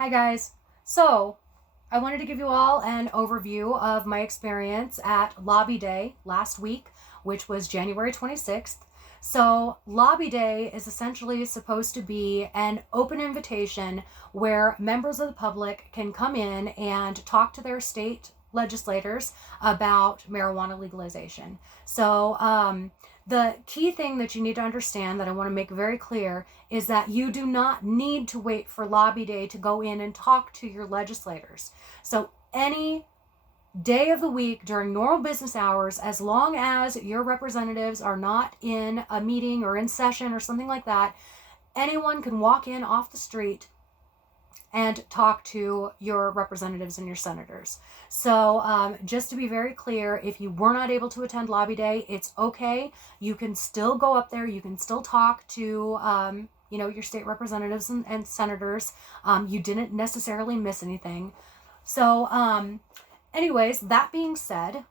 Hi guys. So, I wanted to give you all an overview of my experience at Lobby Day last week, which was January 26th. So, Lobby Day is essentially supposed to be an open invitation where members of the public can come in and talk to their state legislators about marijuana legalization. The key thing that you need to understand that I want to make very clear is that you do not need to wait for Lobby Day to go in and talk to your legislators. So any day of the week during normal business hours, as long as your representatives are not in a meeting or in session or something like that, anyone can walk in off the street and talk to your representatives and your senators. So just to be very clear, if you were not able to attend Lobby Day, it's okay. You can still go up there. You can still talk to your state representatives and senators. You didn't necessarily miss anything. So anyways, that being said,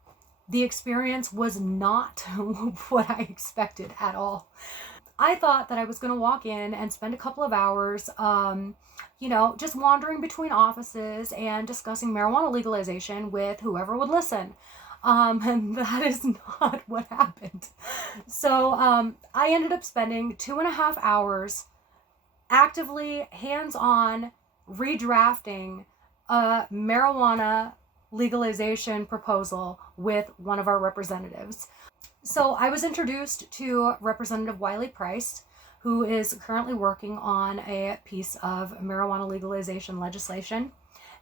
the experience was not what I expected at all. I thought that I was going to walk in and spend a couple of hours, just wandering between offices and discussing marijuana legalization with whoever would listen. And that is not what happened. So I ended up spending 2.5 hours actively hands-on redrafting a marijuana legalization proposal with one of our representatives. So I was introduced to Representative Wiley Price, who is currently working on a piece of marijuana legalization legislation.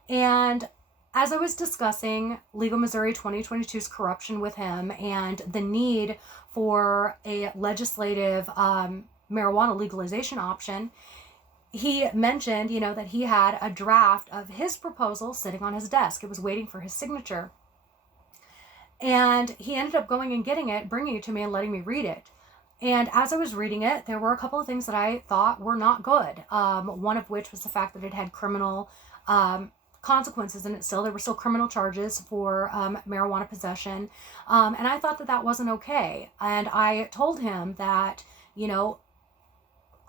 And as I was discussing Legal Missouri 2022's corruption with him and the need for a legislative marijuana legalization option, he mentioned, that he had a draft of his proposal sitting on his desk. It was waiting for his signature. And he ended up going and getting it, bringing it to me and letting me read it. And as I was reading it, there were a couple of things that I thought were not good. One of which was the fact that it had criminal consequences in it still. There were still criminal charges for marijuana possession. And I thought that that wasn't okay. And I told him that,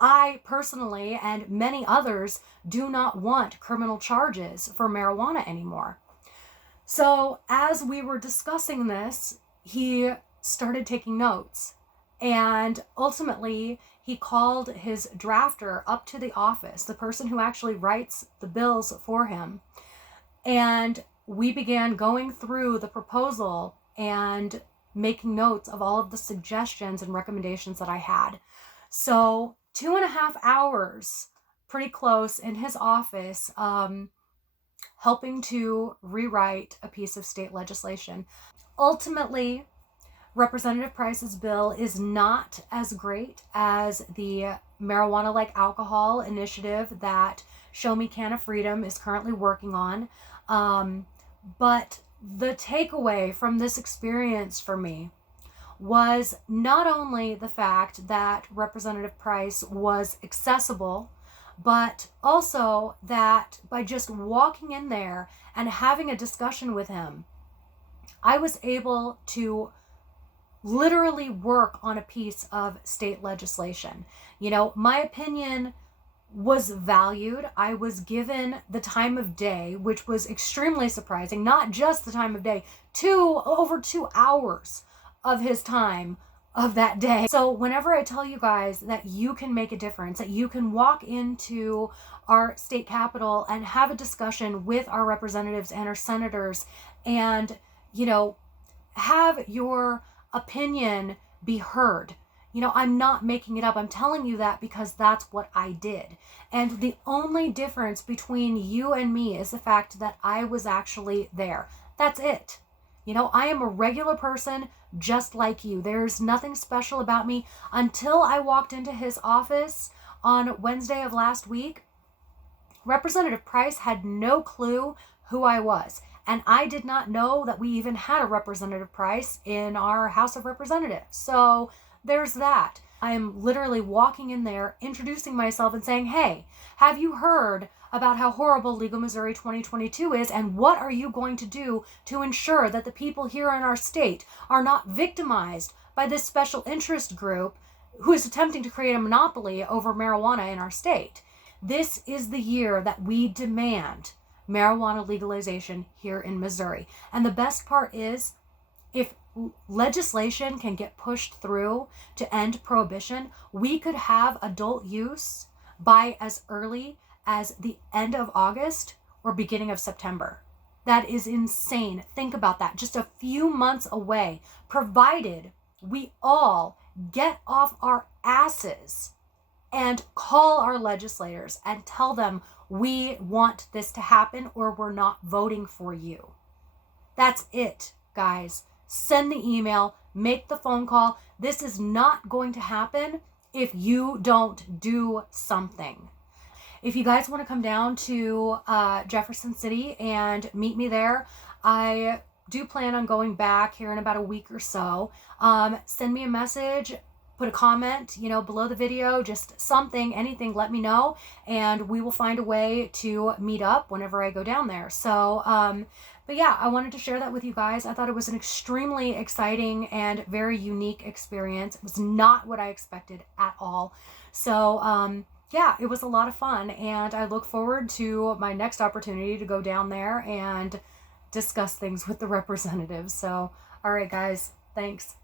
I personally and many others do not want criminal charges for marijuana anymore. So as we were discussing this, he started taking notes, and ultimately he called his drafter up to the office, the person who actually writes the bills for him, and we began going through the proposal and making notes of all of the suggestions and recommendations that I had. So 2.5 hours, pretty close, in his office, helping to rewrite a piece of state legislation. Ultimately, Representative Price's bill is not as great as the marijuana like alcohol initiative that Show Me Can of Freedom is currently working on. But the takeaway from this experience for me was not only the fact that Representative Price was accessible, but also that by just walking in there and having a discussion with him, I was able to literally work on a piece of state legislation. My opinion was valued. I was given the time of day, which was extremely surprising. Not just the time of day, over 2 hours of his time of that day. So whenever I tell you guys that you can make a difference, that you can walk into our state capitol and have a discussion with our representatives and our senators and, have your opinion be heard. I'm not making it up. I'm telling you that because that's what I did. And the only difference between you and me is the fact that I was actually there. That's it. I am a regular person just like you. There's nothing special about me. Until I walked into his office on Wednesday of last week, Representative Price had no clue who I was. And I did not know that we even had a Representative Price in our House of Representatives. So there's that. I am literally walking in there, introducing myself and saying, hey, have you heard about how horrible Legal Missouri 2022 is, and what are you going to do to ensure that the people here in our state are not victimized by this special interest group who is attempting to create a monopoly over marijuana in our state? This is the year that we demand marijuana legalization here in Missouri. And the best part is, if legislation can get pushed through to end prohibition, we could have adult use by as early as the end of August or beginning of September. That is insane. Think about that. Just a few months away, provided we all get off our asses and call our legislators and tell them we want this to happen or we're not voting for you. That's it, guys. Send the email, make the phone call. This is not going to happen if you don't do something. If you guys want to come down to Jefferson City and meet me there, I do plan on going back here in about a week or so. Send me a message, put a comment, below the video, just something, anything, let me know, and we will find a way to meet up whenever I go down there. So, but yeah, I wanted to share that with you guys. I thought it was an extremely exciting and very unique experience. It was not what I expected at all. So, yeah, it was a lot of fun, and I look forward to my next opportunity to go down there and discuss things with the representatives. So, all right, guys, thanks.